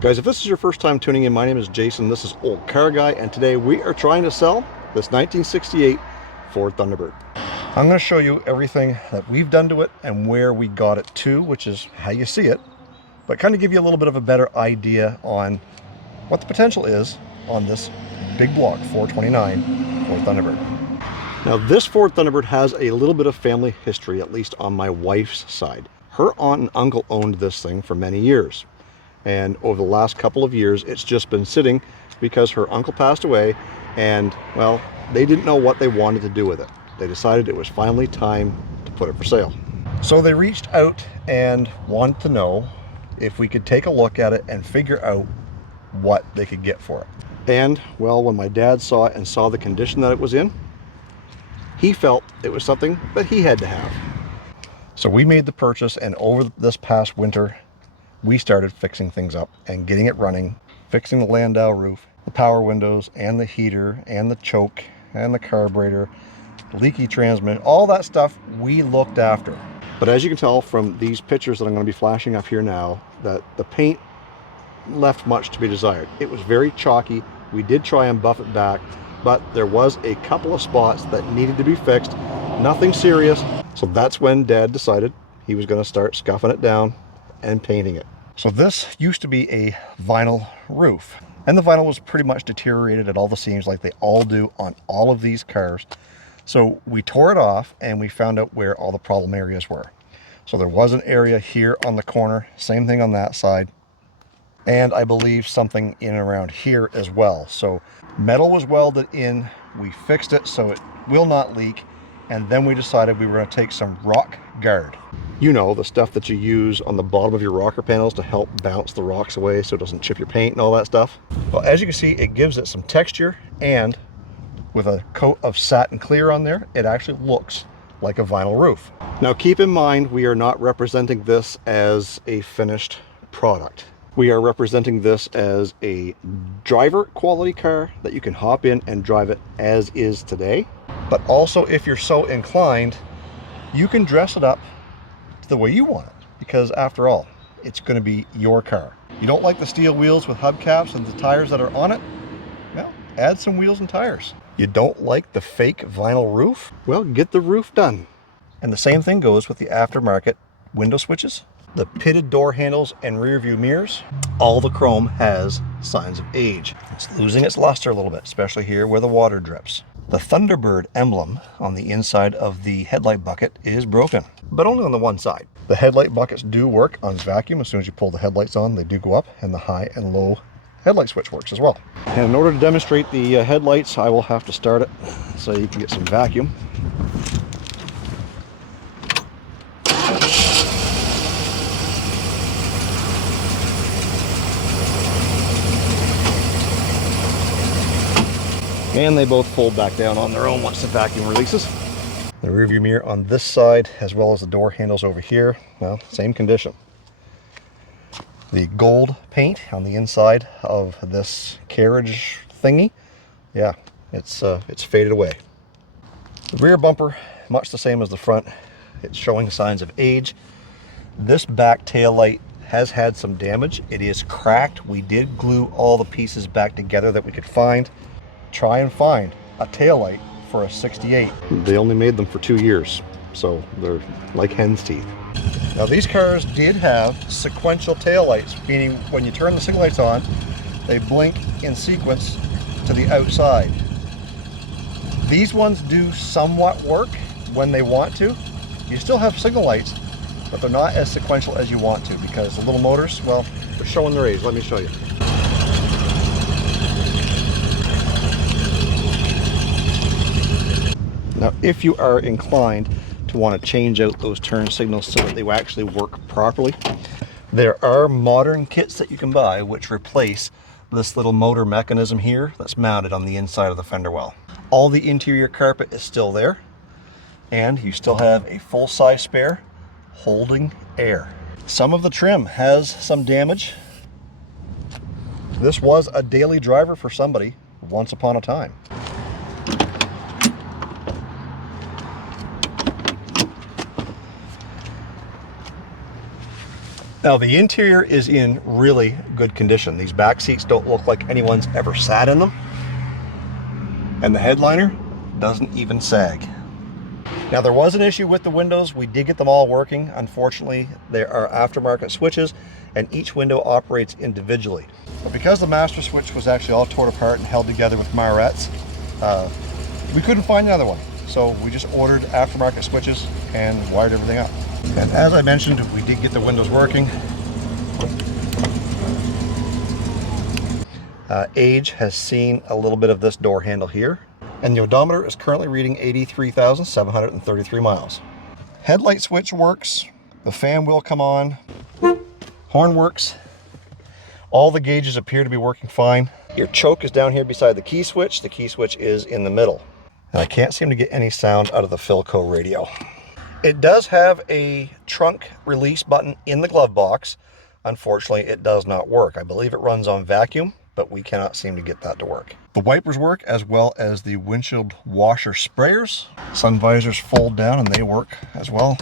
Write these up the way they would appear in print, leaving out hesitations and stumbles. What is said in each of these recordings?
Guys, if this is your first time tuning in, my name is Jason. This is Olde Carr Guy, and today we are trying to sell this 1968 Ford Thunderbird. I'm going to show you everything that we've done to it and where we got it to, which is how you see it, but kind of give you a little bit of a better idea on what the potential is on this big block 429 Ford Thunderbird. Now, this Ford Thunderbird has a little bit of family history, at least on my wife's side. Her aunt and uncle owned this thing for many years. And over the last couple of years, it's just been sitting because her uncle passed away and, well, they didn't know what they wanted to do with it. They decided it was finally time to put it for sale. So they reached out and wanted to know if we could take a look at it and figure out what they could get for it. And, well, when my dad saw it and saw the condition that it was in, he felt it was something that he had to have. So we made the purchase, and over this past winter, we started fixing things up and getting it running, fixing the landau roof, the power windows, and the heater, and the choke, and the carburetor, leaky transmission, all that stuff we looked after. But as you can tell from these pictures that I'm going to be flashing up here now, that the paint left much to be desired. It was very chalky. We did try and buff it back, but there was a couple of spots that needed to be fixed. Nothing serious. So that's when Dad decided he was going to start scuffing it down and painting it. So this used to be a vinyl roof, and the vinyl was pretty much deteriorated at all the seams, like they all do on all of these cars. So we tore it off and we found out where all the problem areas were. So there was an area here on the corner, same thing on that side, and I believe something in and around here as well. So metal was welded in, we fixed it so it will not leak, and then we decided we were going to take some rock guard. You know, the stuff that you use on the bottom of your rocker panels to help bounce the rocks away so it doesn't chip your paint and all that stuff. Well, as you can see, it gives it some texture, and with a coat of satin clear on there, it actually looks like a vinyl roof. Now keep in mind, we are not representing this as a finished product. We are representing this as a driver quality car that you can hop in and drive it as is today. But also, if you're so inclined, you can dress it up the way you want it, because after all, it's going to be your car. You don't like the steel wheels with hubcaps and the tires that are on it? Well, add some wheels and tires. You don't like the fake vinyl roof? Well, get the roof done. And the same thing goes with the aftermarket window switches, the pitted door handles and rear view mirrors. All the chrome has signs of age. It's losing its luster a little bit, especially here where the water drips. The Thunderbird emblem on the inside of the headlight bucket is broken, but only on the one side. The headlight buckets do work on vacuum. As soon as you pull the headlights on, they do go up, and the high and low headlight switch works as well. And in order to demonstrate the headlights, I will have to start it so you can get some vacuum. And they both fold back down on their own once the vacuum releases. The rearview mirror on this side, as well as the door handles over here, well, same condition. The gold paint on the inside of this carriage thingy, yeah, it's faded away. The rear bumper, much the same as the front, it's showing signs of age. This back tail light has had some damage. It is cracked. We did glue all the pieces back together that we could find. Try and find a taillight for a 68. They only made them for 2 years, so they're like hen's teeth. Now these cars did have sequential taillights, meaning when you turn the signal lights on, they blink in sequence to the outside. These ones do somewhat work when they want to. You still have signal lights, but they're not as sequential as you want to, because the little motors, well, they're showing their age. Let me show you. Now, if you are inclined to want to change out those turn signals so that they will actually work properly, there are modern kits that you can buy which replace this little motor mechanism here that's mounted on the inside of the fender well. All the interior carpet is still there, and you still have a full-size spare holding air. Some of the trim has some damage. This was a daily driver for somebody once upon a time. Now the interior is in really good condition. These back seats don't look like anyone's ever sat in them. And the headliner doesn't even sag. Now there was an issue with the windows. We did get them all working. Unfortunately, there are aftermarket switches and each window operates individually. But because the master switch was actually all torn apart and held together with Marrettes, we couldn't find another one. So we just ordered aftermarket switches and wired everything up. And as I mentioned, we did get the windows working. Age has seen a little bit of this door handle here. And the odometer is currently reading 83,733 miles. Headlight switch works. The fan will come on. Horn works. All the gauges appear to be working fine. Your choke is down here beside the key switch. The key switch is in the middle. And I can't seem to get any sound out of the Philco radio. It does have a trunk release button in the glove box. Unfortunately, it does not work. I believe it runs on vacuum, but we cannot seem to get that to work. The wipers work as well as the windshield washer sprayers. Sun visors fold down and they work as well.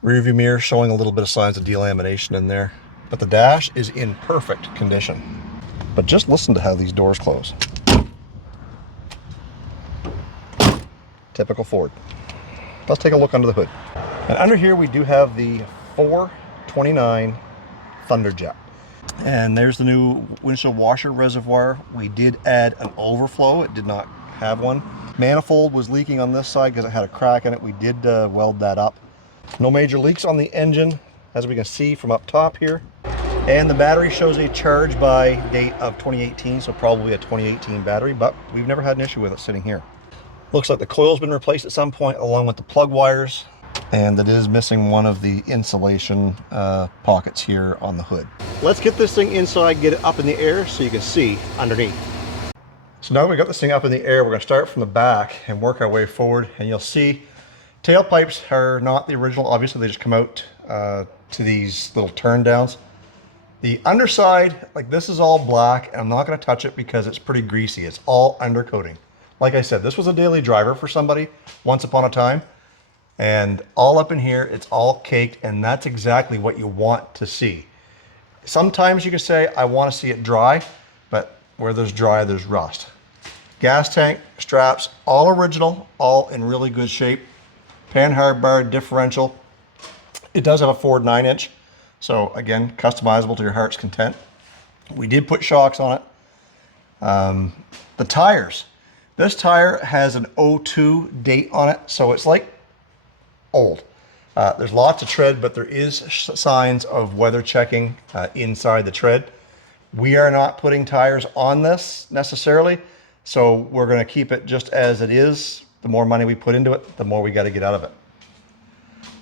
Rear view mirror showing a little bit of signs of delamination in there, but the dash is in perfect condition. But just listen to how these doors close. Typical Ford. Let's take a look under the hood. And under here we do have the 429 Thunderjet. And there's the new windshield washer reservoir. We did add an overflow. It did not have one. Manifold was leaking on this side because it had a crack in it. We did weld that up. No major leaks on the engine, as we can see from up top here. And the battery shows a charge by date of 2018, so probably a 2018 battery, but we've never had an issue with it sitting here. Looks like the coil's been replaced at some point along with the plug wires, and it is missing one of the insulation pockets here on the hood. Let's get this thing inside, get it up in the air so you can see underneath. So now that we've got this thing up in the air, we're going to start from the back and work our way forward, and you'll see tailpipes are not the original. Obviously, they just come out to these little turn downs. The underside, like this is all black, and I'm not going to touch it because it's pretty greasy. It's all undercoating. Like I said, this was a daily driver for somebody once upon a time, and all up in here, it's all caked, and that's exactly what you want to see. Sometimes you can say, I want to see it dry, but where there's dry, there's rust. Gas tank, straps, all original, all in really good shape. Pan hard bar differential. It does have a Ford 9-inch, so again, customizable to your heart's content. We did put shocks on it. The tires. This tire has an 02 date on it, so it's like old. There's lots of tread, but there is signs of weather checking inside the tread. We are not putting tires on this necessarily, so we're going to keep it just as it is. The more money we put into it, the more we got to get out of it.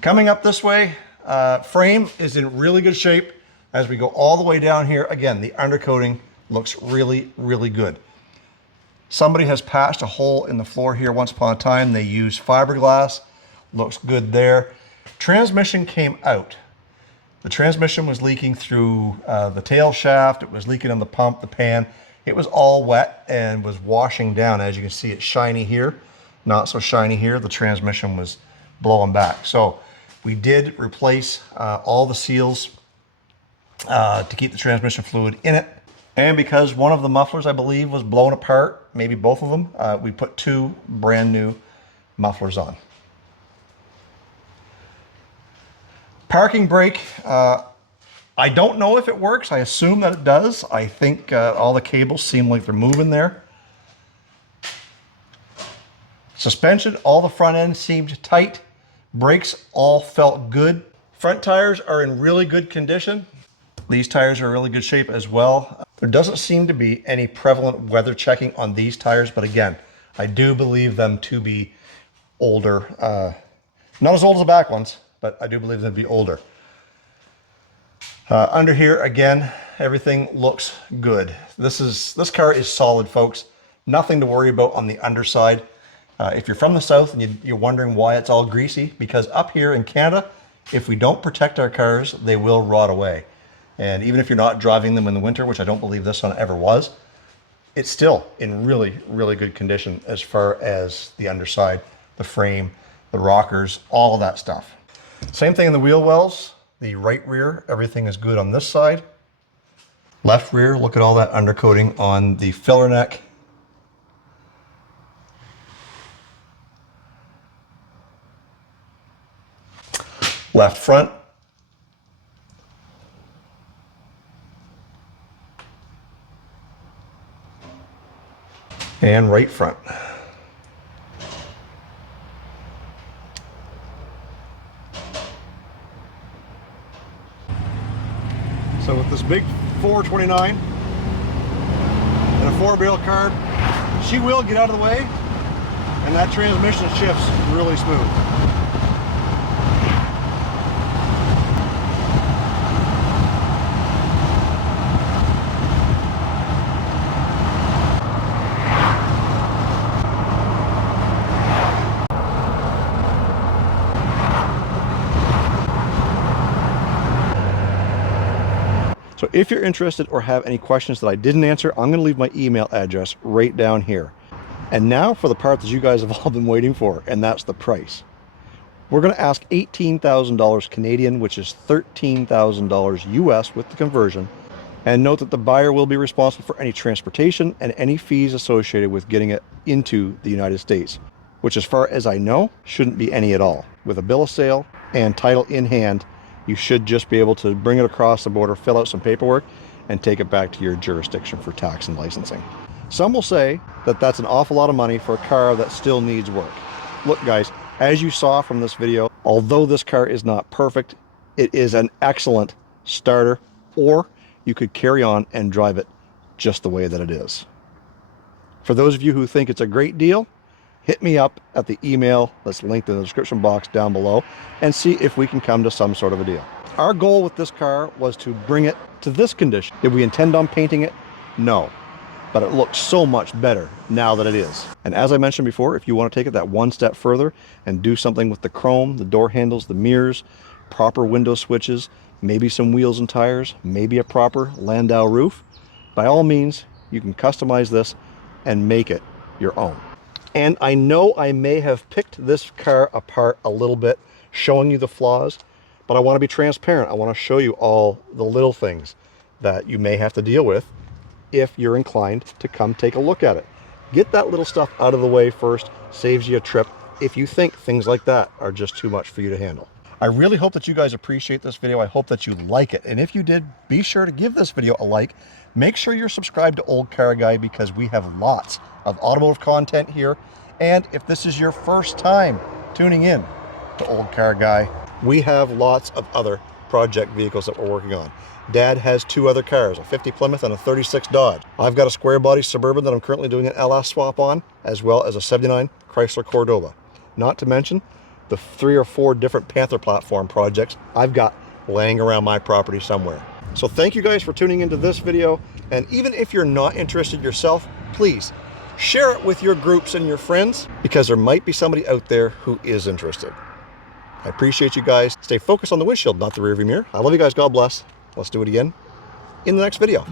Coming up this way, frame is in really good shape. As we go all the way down here, again, the undercoating looks really, really good. Somebody has patched a hole in the floor here once upon a time. They used fiberglass. Looks good there. Transmission came out. The transmission was leaking through the tail shaft. It was leaking on the pump, the pan. It was all wet and was washing down. As you can see, it's shiny here, not so shiny here. The transmission was blowing back. So we did replace all the seals to keep the transmission fluid in it. And because one of the mufflers, I believe, was blown apart, maybe both of them, we put two brand new mufflers on. Parking brake, I don't know if it works. I assume that it does. I think all the cables seem like they're moving there. Suspension, all the front end seemed tight. Brakes all felt good. Front tires are in really good condition. These tires are in really good shape as well. There doesn't seem to be any prevalent weather checking on these tires, but again, I do believe them to be older. Not as old as the back ones, but I do believe them to be older. Under here, again, everything looks good. This car is solid, folks. Nothing to worry about on the underside. If you're from the south and you're wondering why it's all greasy, because up here in Canada, if we don't protect our cars, they will rot away. And even if you're not driving them in the winter, which I don't believe this one ever was, it's still in really, really good condition as far as the underside, the frame, the rockers, all of that stuff. Same thing in the wheel wells. The right rear, everything is good on this side. Left rear, look at all that undercoating on the filler neck. Left front. And right front. So with this big 429 and a 4-barrel car, she will get out of the way, and that transmission shifts really smooth. So if you're interested or have any questions that I didn't answer, I'm going to leave my email address right down here. And now for the part that you guys have all been waiting for, and that's the price. We're going to ask $18,000 Canadian, which is $13,000 US with the conversion. And note that the buyer will be responsible for any transportation and any fees associated with getting it into the United States, which as far as I know, shouldn't be any at all. With a bill of sale and title in hand, you should just be able to bring it across the border, fill out some paperwork, and take it back to your jurisdiction for tax and licensing. Some will say that that's an awful lot of money for a car that still needs work. Look guys, as you saw from this video, although this car is not perfect, it is an excellent starter, or you could carry on and drive it just the way that it is. For those of you who think it's a great deal, hit me up at the email that's linked in the description box down below and see if we can come to some sort of a deal. Our goal with this car was to bring it to this condition. Did we intend on painting it? No. But it looks so much better now that it is. And as I mentioned before, if you want to take it that one step further and do something with the chrome, the door handles, the mirrors, proper window switches, maybe some wheels and tires, maybe a proper Landau roof, by all means, you can customize this and make it your own. And I know I may have picked this car apart a little bit, showing you the flaws, but I want to be transparent. I want to show you all the little things that you may have to deal with if you're inclined to come take a look at it. Get that little stuff out of the way first, saves you a trip if you think things like that are just too much for you to handle. I really hope that you guys appreciate this video. I hope that you like it. And if you did, be sure to give this video a like. Make sure you're subscribed to Olde Carr Guy because we have lots of automotive content here. And if this is your first time tuning in to Olde Carr Guy, we have lots of other project vehicles that we're working on. Dad has 2 other cars, a 50 Plymouth and a 36 Dodge. I've got a square body Suburban that I'm currently doing an LS swap on, as well as a 79 Chrysler Cordoba. Not to mention the 3 or 4 different Panther platform projects I've got laying around my property somewhere. So thank you guys for tuning into this video. And even if you're not interested yourself, please share it with your groups and your friends, because there might be somebody out there who is interested. I appreciate you guys. Stay focused on the windshield, not the rearview mirror. I love you guys. God bless. Let's do it again in the next video.